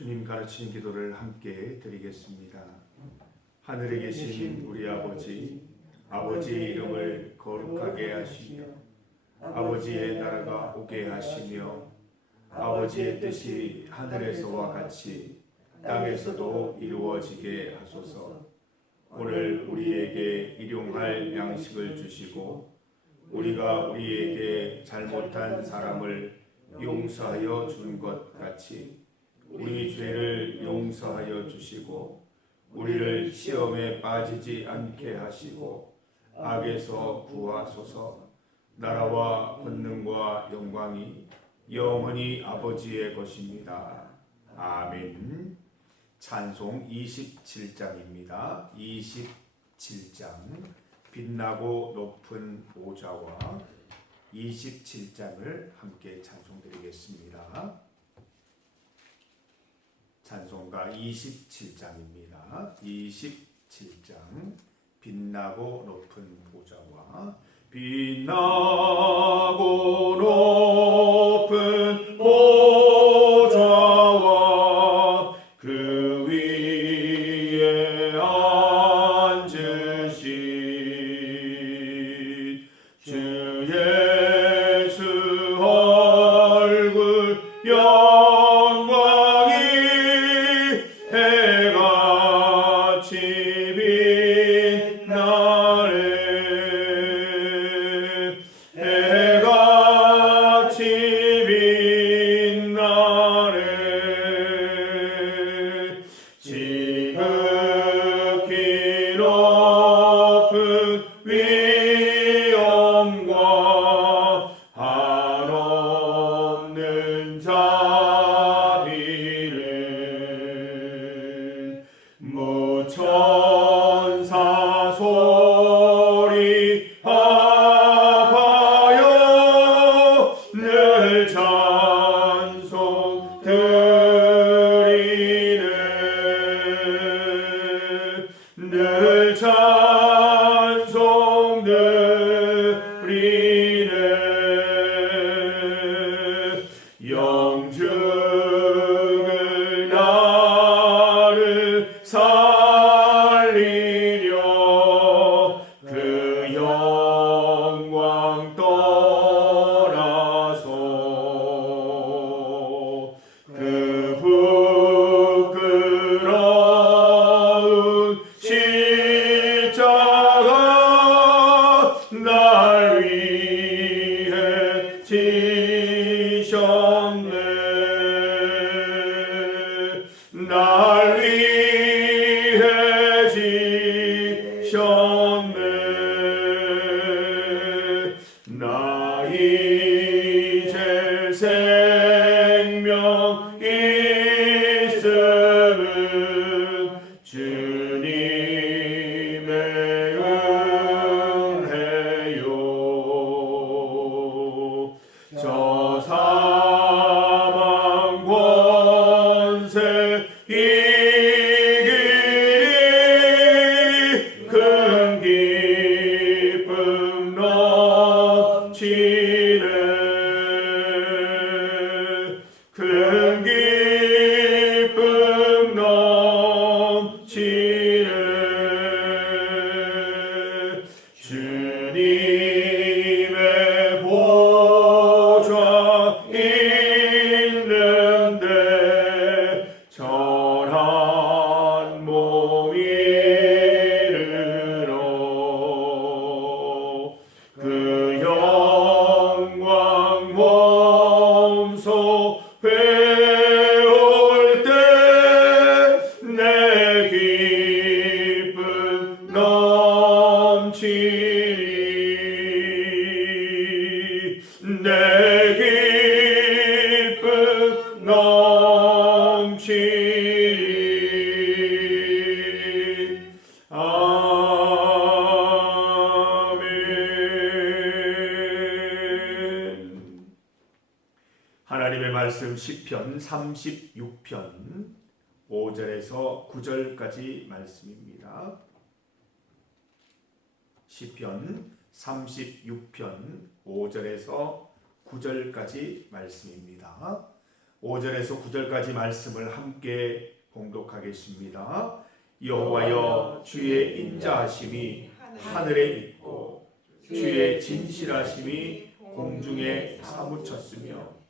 주님 가르치는 기도를 함께 드리겠습니다. 하늘에 계신 우리 아버지, 아버지의 이름을 거룩하게 하시며 아버지의 나라가 오게 하시며 아버지의 뜻이 하늘에서와 같이 땅에서도 이루어지게 하소서. 오늘 우리에게 일용할 양식을 주시고 우리가 우리에게 잘못한 사람을 용서하여 준 것 같이 우리 죄를 용서하여 주시고 우리를 시험에 빠지지 않게 하시고 악에서 구하소서. 나라와 권능과 영광이 영원히 아버지의 것입니다. 아멘. 찬송 27장입니다. 27장 빛나고 높은 보좌와 27장을 함께 찬송드리겠습니다. 찬송가 27장입니다. 27장 빛나고 높은 보좌와 빛나고 높은 보좌와 그 위에 앉으신 주 예수 얼굴 영광이 해같이 빛나네. 해같이 빛나네. 지극히 높은 위엄과 한없는 자비를 무천사 소리하여 늘 찬송 드리네. 늘 찬송 드리네. 영중을 나를 살리려 그 영광 떠나서 그 부끄러운 십자가 날 위해 지셨네. 날 위해 지셨네. 나 이제 생명 있음은 주님의 은혜요. 저 사망 권세 이기리 큰 기쁨 넘치네. 큰 기쁨 넘치네. 주님의 보좌 있는데 전한 몸 이르러 그 영광 몸소 배울 때 내 기쁨 넘치리. 내 기쁨 넘치리. 아멘. 하나님의 말씀 시편 36편 5절에서 9절까지 말씀입니다. 시편 36편 5절에서 9절까지 말씀입니다. 5절에서 9절까지 말씀을 함께 봉독하겠습니다. 여호와여, 주의 인자하심이 하늘에 있고 주의 진실하심이 공중에 사무쳤으며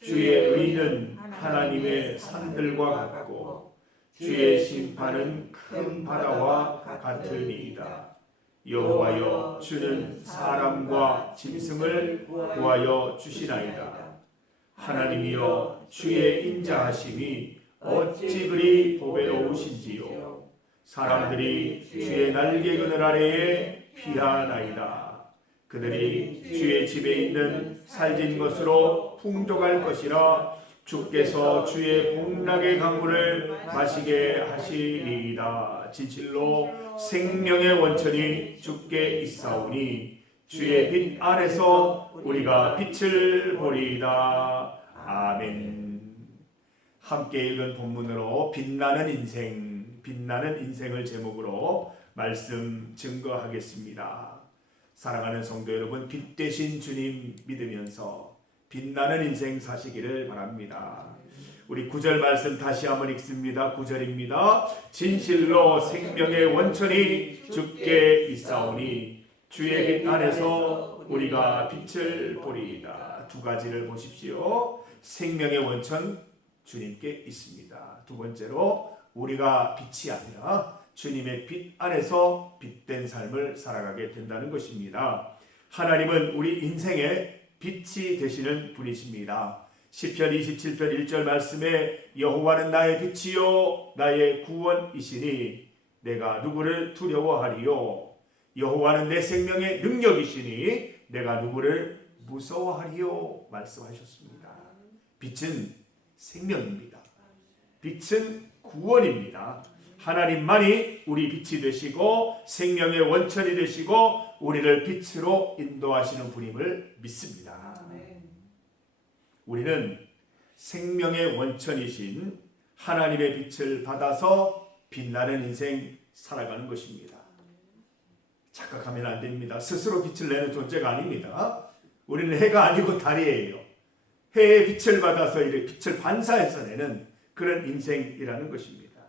주의 의는 하나님의 산들과 같고 주의 심판은 큰 바다와 같으니이다. 여호와여, 주는 사람과 짐승을 구하여 주시나이다. 하나님이여, 주의 인자하심이 어찌 그리 보배로우신지요. 사람들이 주의 날개 그늘 아래에 피하나이다. 그들이 주의 집에 있는 살진 것으로 풍족할 것이라. 주께서 주의 복락의 강물을 마시게 하시리이다. 진실로 생명의 원천이 주께 있사오니 주의 빛 안에서 우리가 빛을 보리이다. 아멘. 함께 읽은 본문으로 빛나는 인생을 제목으로 말씀 증거하겠습니다. 사랑하는 성도 여러분, 빛 되신 주님 믿으면서 빛나는 인생 사시기를 바랍니다. 우리 9절 말씀 다시 한번 읽습니다. 9절입니다. 진실로 생명의 원천이 주께 있사오니 주의 빛 안에서 우리가 빛을 보리이다. 두 가지를 보십시오. 생명의 원천 주님께 있습니다. 두 번째로 우리가 빛이 아니라 주님의 빛 안에서 빛된 삶을 살아가게 된다는 것입니다. 하나님은 우리 인생의 빛이 되시는 분이십니다. 시편 27편 1절 말씀에 여호와는 나의 빛이요 나의 구원이시니 내가 누구를 두려워하리요. 여호와는 내 생명의 능력이시니 내가 누구를 무서워하리요 말씀하셨습니다. 빛은 생명입니다. 빛은 구원입니다. 하나님만이 우리 빛이 되시고 생명의 원천이 되시고 우리를 빛으로 인도하시는 분임을 믿습니다. 우리는 생명의 원천이신 하나님의 빛을 받아서 빛나는 인생 살아가는 것입니다. 착각하면 안 됩니다. 스스로 빛을 내는 존재가 아닙니다. 우리는 해가 아니고 달이에요. 해의 빛을 받아서 이렇게 빛을 반사해서 내는 그런 인생이라는 것입니다.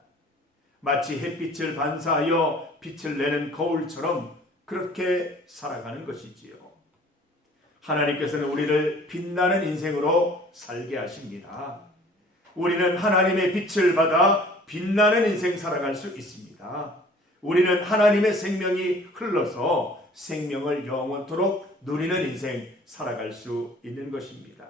마치 햇빛을 반사하여 빛을 내는 거울처럼 그렇게 살아가는 것이지요. 하나님께서는 우리를 빛나는 인생으로 살게 하십니다. 우리는 하나님의 빛을 받아 빛나는 인생 살아갈 수 있습니다. 우리는 하나님의 생명이 흘러서 생명을 영원토록 누리는 인생 살아갈 수 있는 것입니다.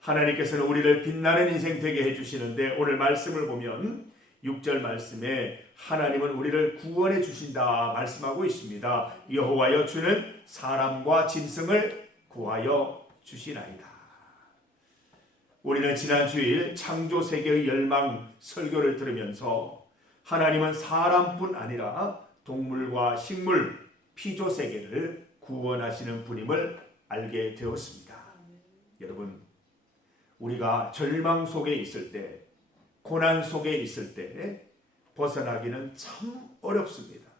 하나님께서는 우리를 빛나는 인생 되게 해주시는데 오늘 말씀을 보면 6절 말씀에 하나님은 우리를 구원해 주신다 말씀하고 있습니다. 여호와여, 주는 사람과 짐승을 구하여 주시나이다. 우리는 지난 주일 창조세계의 열망 설교를 들으면서 하나님은 사람뿐 아니라 동물과 식물, 피조세계를 구원하시는 분임을 알게 되었습니다. 여러분, 우리가 절망 속에 있을 때, 고난 속에 있을 때 벗어나기는 참 어렵습니다.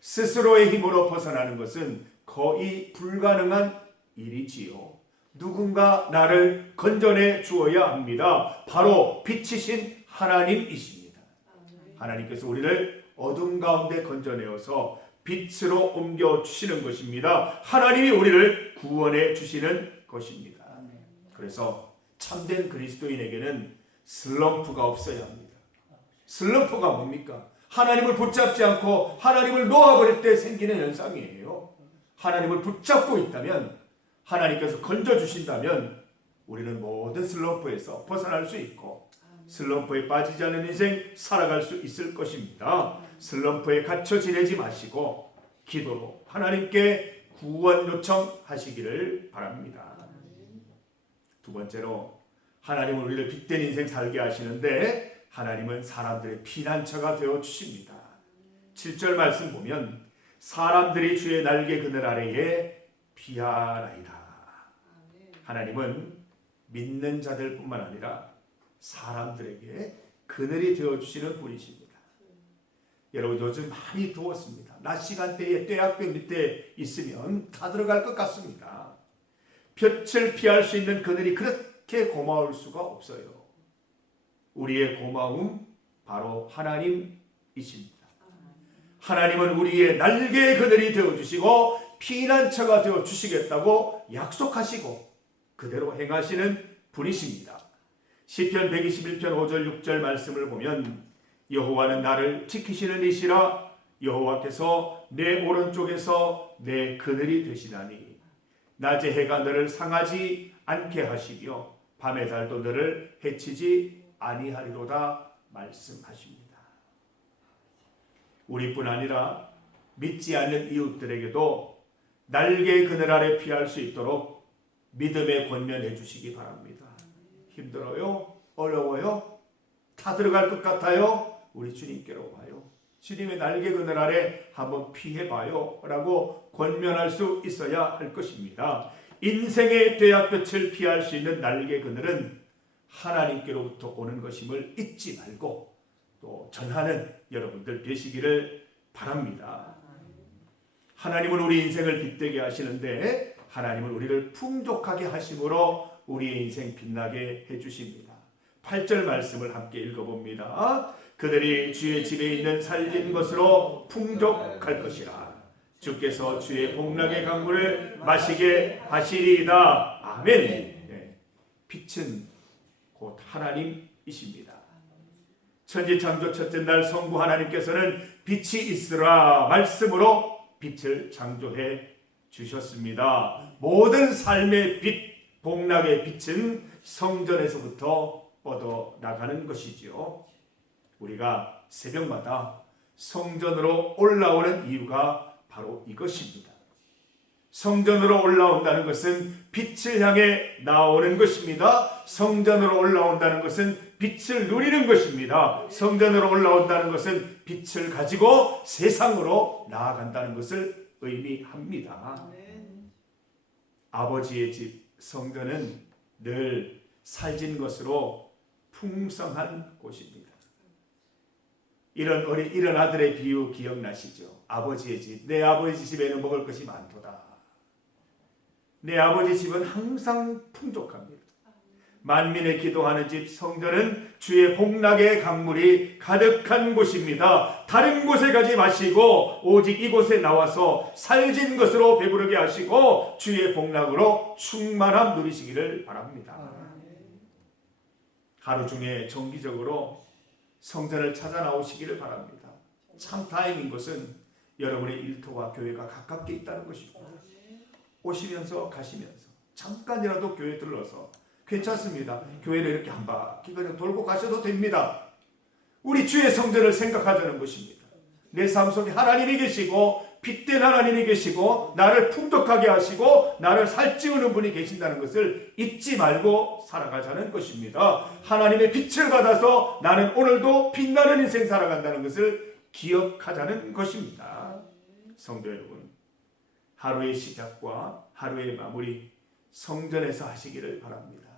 스스로의 힘으로 벗어나는 것은 거의 불가능한 일이지요. 누군가 나를 건져내 주어야 합니다. 바로 빛이신 하나님이십니다. 하나님께서 우리를 어둠 가운데 건져내어서 빛으로 옮겨 주시는 것입니다. 하나님이 우리를 구원해 주시는 것입니다. 그래서 참된 그리스도인에게는 슬럼프가 없어야 합니다. 슬럼프가 뭡니까? 하나님을 붙잡지 않고 하나님을 놓아버릴 때 생기는 현상이에요. 하나님을 붙잡고 있다면, 하나님께서 건져주신다면 우리는 모든 슬럼프에서 벗어날 수 있고 슬럼프에 빠지지 않는 인생 살아갈 수 있을 것입니다. 슬럼프에 갇혀 지내지 마시고 기도로 하나님께 구원 요청하시기를 바랍니다. 두 번째로, 하나님은 우리를 빛된 인생 살게 하시는데 하나님은 사람들의 피난처가 되어 주십니다. 7절 말씀 보면 사람들이 주의 날개 그늘 아래에 피하나이다. 하나님은 믿는 자들뿐만 아니라 사람들에게 그늘이 되어 주시는 분이십니다. 여러분, 요즘 많이 더웠습니다. 낮 시간대에 떼약볕 밑에 있으면 다 들어갈 것 같습니다. 빛을 피할 수 있는 그늘이 그렇게 어떻게 고마울 수가 없어요. 우리의 고마움 바로 하나님이십니다. 하나님은 우리의 날개의 그늘이 되어주시고 피난처가 되어주시겠다고 약속하시고 그대로 행하시는 분이십니다. 시편 121편 5절 6절 말씀을 보면 여호와는 나를 지키시는 이시라 여호와께서 내 오른쪽에서 내 그늘이 되시나니 낮에 해가 너를 상하지 않게 하시며 밤의 달도 너를 해치지 아니하리로다 말씀하십니다. 우리뿐 아니라 믿지 않는 이웃들에게도 날개의 그늘 아래 피할 수 있도록 믿음에 권면해 주시기 바랍니다. 힘들어요? 어려워요? 다 들어갈 것 같아요? 우리 주님께로 와요. 주님의 날개 그늘 아래 한번 피해봐요 라고 권면할 수 있어야 할 것입니다. 인생의 대학볕을 피할 수 있는 날개 그늘은 하나님께로부터 오는 것임을 잊지 말고 또 전하는 여러분들 되시기를 바랍니다. 하나님은 우리 인생을 빛되게 하시는데 하나님은 우리를 풍족하게 하심으로 우리의 인생 빛나게 해주십니다. 8절 말씀을 함께 읽어봅니다. 그들이 주의 집에 있는 살진 것으로 풍족할 것이라. 주께서 주의 복락의 강물을 마시게 하시리이다. 아멘. 네. 빛은 곧 하나님이십니다. 천지창조 첫째 날 성부 하나님께서는 빛이 있으라 말씀으로 빛을 창조해 주셨습니다. 모든 삶의 빛, 복락의 빛은 성전에서부터 뻗어나가는 것이지요. 우리가 새벽마다 성전으로 올라오는 이유가 바로 이것입니다. 성전으로 올라온다는 것은 빛을 향해 나오는 것입니다. 성전으로 올라온다는 것은 빛을 누리는 것입니다. 성전으로 올라온다는 것은 빛을 가지고 세상으로 나아간다는 것을 의미합니다. 아버지의 집 성전은 늘 살진 것으로 풍성한 곳입니다. 이런 아들의 비유 기억나시죠? 아버지의 집, 내 아버지 집에는 먹을 것이 많도다. 내 아버지 집은 항상 풍족합니다. 만민의 기도하는 집 성전은 주의 복락의 강물이 가득한 곳입니다. 다른 곳에 가지 마시고 오직 이곳에 나와서 살진 것으로 배부르게 하시고 주의 복락으로 충만함 누리시기를 바랍니다. 하루 중에 정기적으로 성전을 찾아 나오시기를 바랍니다. 참 다행인 것은 여러분의 일터와 교회가 가깝게 있다는 것입니다. 오시면서 가시면서 잠깐이라도 교회 들러서 괜찮습니다. 교회를 이렇게 한 바퀴 그냥 돌고 가셔도 됩니다. 우리 주의 성전을 생각하자는 것입니다. 내 삶 속에 하나님이 계시고 빛된 하나님이 계시고 나를 풍족하게 하시고 나를 살찌우는 분이 계신다는 것을 잊지 말고 살아가자는 것입니다. 하나님의 빛을 받아서 나는 오늘도 빛나는 인생 살아간다는 것을 기억하자는 것입니다. 성도 여러분, 하루의 시작과 하루의 마무리 성전에서 하시기를 바랍니다.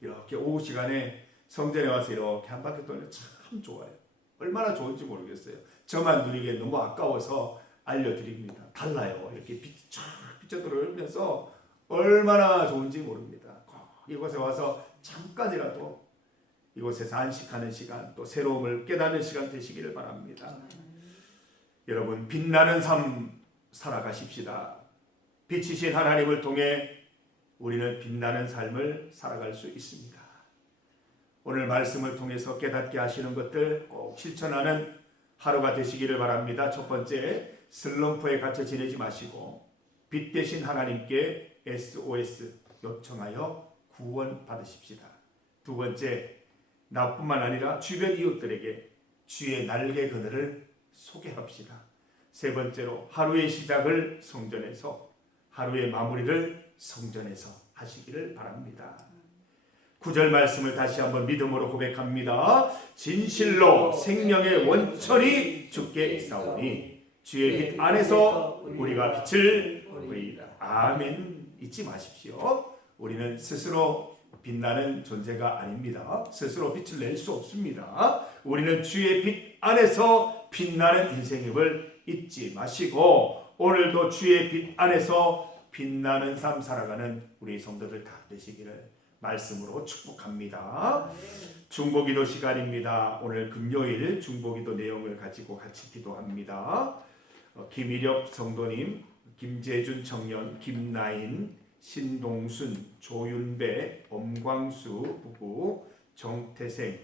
이렇게 오후 시간에 성전에 와서 이렇게 한 바퀴 돌면 참 좋아요. 얼마나 좋은지 모르겠어요. 저만 누리기에 너무 아까워서 알려드립니다. 달라요. 이렇게 빛이 쫙 비춰들어오면서 얼마나 좋은지 모릅니다. 이곳에 와서 잠깐이라도 이곳에서 안식하는 시간, 또 새로움을 깨닫는 시간 되시기를 바랍니다. 여러분, 빛나는 삶 살아가십시다. 빛이신 하나님을 통해 우리는 빛나는 삶을 살아갈 수 있습니다. 오늘 말씀을 통해서 깨닫게 하시는 것들 꼭 실천하는 하루가 되시기를 바랍니다. 첫 번째, 슬럼프에 갇혀 지내지 마시고 빛 대신 하나님께 SOS 요청하여 구원 받으십시다. 두 번째, 나뿐만 아니라 주변 이웃들에게 주의 날개 그늘을 소개합시다. 세 번째로, 하루의 시작을 성전에서, 하루의 마무리를 성전에서 하시기를 바랍니다. 9절 말씀을 다시 한번 믿음으로 고백합니다. 진실로 생명의 원천이 주께 있사오니 주의 빛 안에서 우리가 빛을 보이리라. 아멘. 잊지 마십시오. 우리는 스스로 빛나는 존재가 아닙니다. 스스로 빛을 낼 수 없습니다. 우리는 주의 빛 안에서 빛나는 인생임을 잊지 마시고 오늘도 주의 빛 안에서 빛나는 삶 살아가는 우리 성도들 다 되시기를 말씀으로 축복합니다. 중보기도 시간입니다. 오늘 금요일 중보기도 내용을 가지고 같이 기도합니다. 김일엽 성도님, 김재준 청년, 김나인, 신동순, 조윤배, 엄광수 부부, 정태생,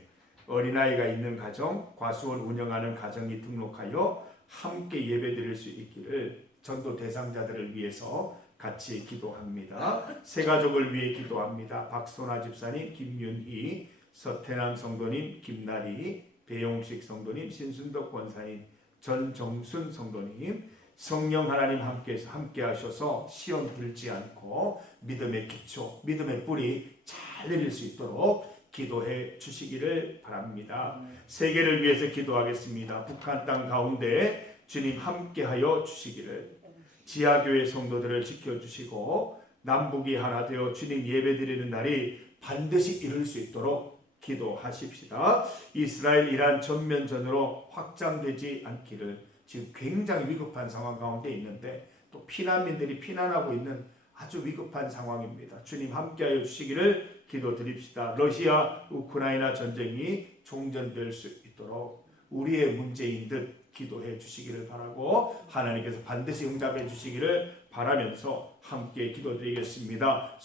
어린아이가 있는 가정, 과수원 운영하는 가정이 등록하여 함께 예배드릴 수 있기를 전도 대상자들을 위해서 같이 기도합니다. 세 가족을 위해 기도합니다. 박소나 집사님, 김윤희, 서태남 성도님, 김나리, 배용식 성도님, 신순덕 권사님, 전정순 성도님, 성령 하나님 함께 하셔서 시험 들지 않고 믿음의 기초, 믿음의 뿌리 잘 내릴 수 있도록 기도해 주시기를 바랍니다. 세계를 위해서 기도하겠습니다. 북한 땅 가운데 주님 함께하여 주시기를, 지하교회 성도들을 지켜주시고 남북이 하나 되어 주님 예배드리는 날이 반드시 이룰 수 있도록 기도하십시다. 이스라엘 이란 전면전으로 확장되지 않기를, 지금 굉장히 위급한 상황 가운데 있는데 또 피난민들이 피난하고 있는 아주 위급한 상황입니다. 주님 함께하여 주시기를 기도드립시다. 러시아 우크라이나 전쟁이 종전될 수 있도록 우리의 문제인 듯 기도해 주시기를 바라고 하나님께서 반드시 응답해 주시기를 바라면서 함께 기도드리겠습니다.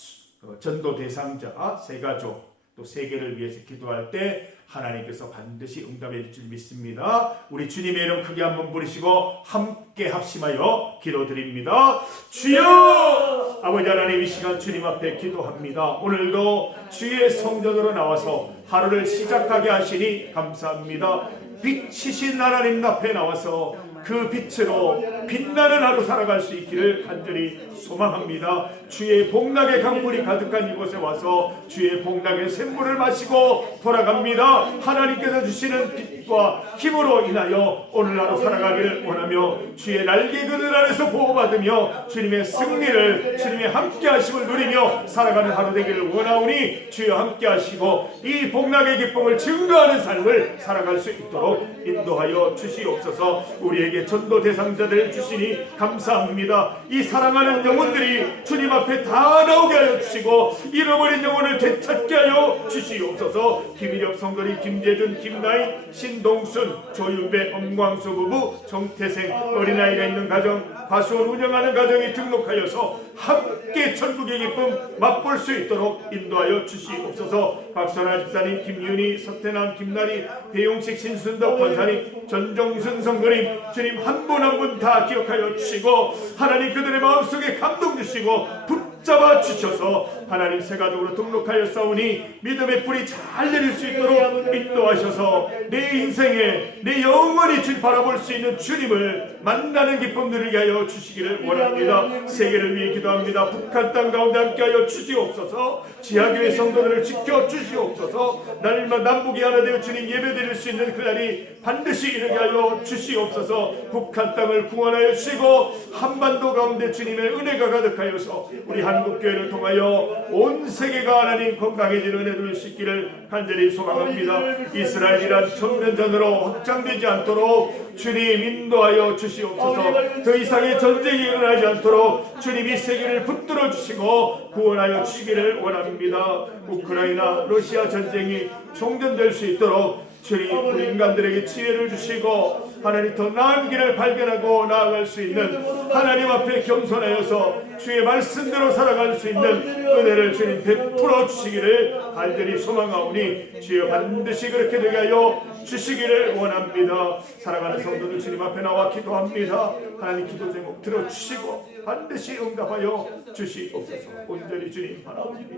전도 대상자, 세가족, 또 세계를 위해서 기도할 때 하나님께서 반드시 응답해 주실 줄 믿습니다. 우리 주님의 이름 크게 한번 부르시고 함께 합심하여 기도드립니다. 주여! 아버지 하나님, 이 시간 주님 앞에 기도합니다. 오늘도 주의 성전으로 나와서 하루를 시작하게 하시니 감사합니다. 빛이신 하나님 앞에 나와서 그 빛으로 빛나는 하루 살아갈 수 있기를 간절히 소망합니다. 주의 복락의 강물이 가득한 이곳에 와서 주의 복락의 샘물을 마시고 돌아갑니다. 하나님께서 주시는 빛과 힘으로 인하여 오늘 하루 살아가기를 원하며 주의 날개 그늘 아래서 보호받으며 주님의 승리를, 주님의 함께하심을 누리며 살아가는 하루 되기를 원하오니 주여 함께하시고 이 복락의 기쁨을 증거하는 삶을 살아갈 수 있도록 인도하여 주시옵소서. 우리에게 전도 대상자들 주시니 감사합니다. 이 사랑하는 영혼들이 주님 앞에 다 나오게 하여 주시고 잃어버린 영혼을 되찾게 하여 주시옵소서. 김일엽 성도님, 김재준, 김나인, 신동순, 조윤배, 엄광수 부부, 정태생, 어린아이가 있는 가정, 과수원 운영하는 가정이 등록하여서 함께 천국의 기쁨 맛볼 수 있도록 인도하여 주시옵소서. 박선아 집사님, 김윤희, 서태남, 김나리, 배용식, 신순덕 권사님, 전정순 성도님, 주님 한 분 한 분 다 기억하여 주시고 하나님 그들의 마음속에 감동 주시고 붙잡아 주셔서 하나님 새 가족으로 등록하여 싸우니 믿음의 뿌리 잘 내릴 수 있도록 인도하셔서 내 인생에 내 영원히 주님 바라볼 수 있는 주님을 만나는 기쁨 누리게 하여 주시기를 원합니다. 세계를 위해 기도합니다. 북한 땅 가운데 함께하여 주시옵소서. 지하교회 성도들을 지켜 주시옵소서. 날마다 남북이 하나 되어 주님 예배드릴 수 있는 그날이 반드시 이르게 하여 주시옵소서. 북한 땅을 구원하여 주시고 한반도 가운데 주님의 은혜가 가득하여서 우리 한국교회를 통하여 온 세계가 하나님 건강해지는 은혜 누릴 수 있기를 간절히 소망합니다. 이스라엘이란 전면전으로 확장되지 않도록 주님 인도하여 주시옵소서. 더 이상의 전쟁이 일어나지 않도록 주님 이 세계를 붙들어 주시고 구원하여 주시기를 원합니다. 우크라이나 러시아 전쟁이 종전될 수 있도록 주님 우리 인간들에게 지혜를 주시고 하나님 더 나은 길을 발견하고 나아갈 수 있는 하나님 앞에 겸손하여서 주의 말씀대로 살아갈 수 있는 은혜를 주님 베풀어 주시기를 간절히 소망하오니 주여 반드시 그렇게 되게 하여 주시기를 원합니다. 사랑하는 성도들 주님 앞에 나와 기도합니다. 하나님 기도 제목 들어주시고 반드시 응답하여 주시옵소서. 온전히 주님 바라옵니다.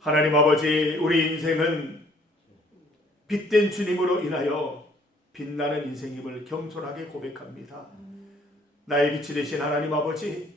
하나님 아버지, 우리 인생은 빛된 주님으로 인하여 빛나는 인생임을 겸손하게 고백합니다. 나의 빛이 되신 하나님 아버지,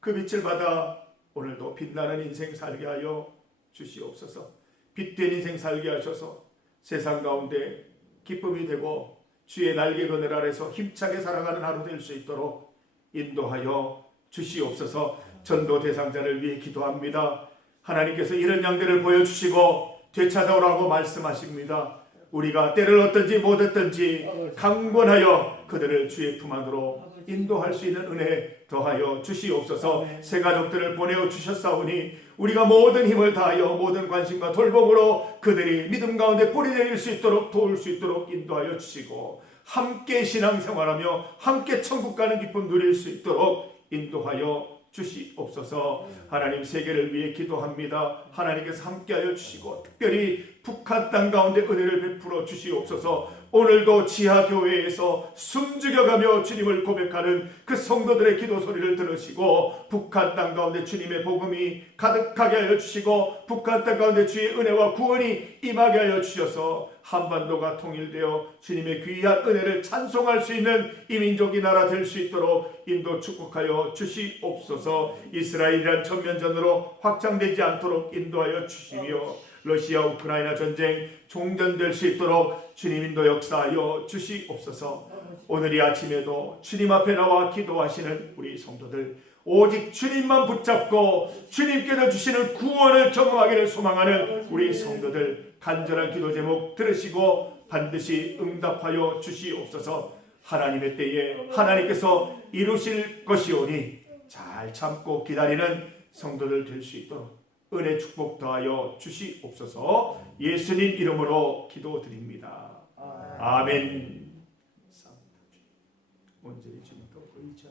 그 빛을 받아 오늘도 빛나는 인생 살게 하여 주시옵소서. 빛된 인생 살게 하셔서 세상 가운데 기쁨이 되고 주의 날개 그늘 아래서 힘차게 살아가는 하루 될 수 있도록 인도하여 주시옵소서. 전도 대상자를 위해 기도합니다. 하나님께서 이런 양들을 보여주시고 되찾아오라고 말씀하십니다. 우리가 때를 어떤지 못했던지 강권하여 그들을 주의 품 안으로 인도할 수 있는 은혜 더하여 주시옵소서. 새 가족들을 보내어 주셨사오니 우리가 모든 힘을 다하여 모든 관심과 돌봄으로 그들이 믿음 가운데 뿌리 내릴 수 있도록 도울 수 있도록 인도하여 주시고 함께 신앙생활하며 함께 천국 가는 기쁨 누릴 수 있도록 인도하여 주시옵소서. 하나님, 세계를 위해 기도합니다. 하나님께서 함께하여 주시고 특별히 북한 땅 가운데 은혜를 베풀어 주시옵소서. 오늘도 지하교회에서 숨죽여가며 주님을 고백하는 그 성도들의 기도 소리를 들으시고 북한 땅 가운데 주님의 복음이 가득하게 하여 주시고 북한 땅 가운데 주의 은혜와 구원이 임하게 하여 주셔서 한반도가 통일되어 주님의 귀한 은혜를 찬송할 수 있는 이 민족이 나라 될 수 있도록 인도 축복하여 주시옵소서. 이스라엘이란 전면전으로 확장되지 않도록 인도하여 주시며 러시아 우크라이나 전쟁 종전될 수 있도록 주님 인도 역사하여 주시옵소서. 오늘 이 아침에도 주님 앞에 나와 기도하시는 우리 성도들, 오직 주님만 붙잡고 주님께서 주시는 구원을 경험하기를 소망하는 우리 성도들, 간절한 기도 제목 들으시고 반드시 응답하여 주시옵소서. 하나님의 때에 하나님께서 이루실 것이오니 잘 참고 기다리는 성도들 될 수 있도록 은혜 축복 더하여 주시옵소서. 예수님 이름으로 기도드립니다. 아멘. 온전히 주님께 보이자.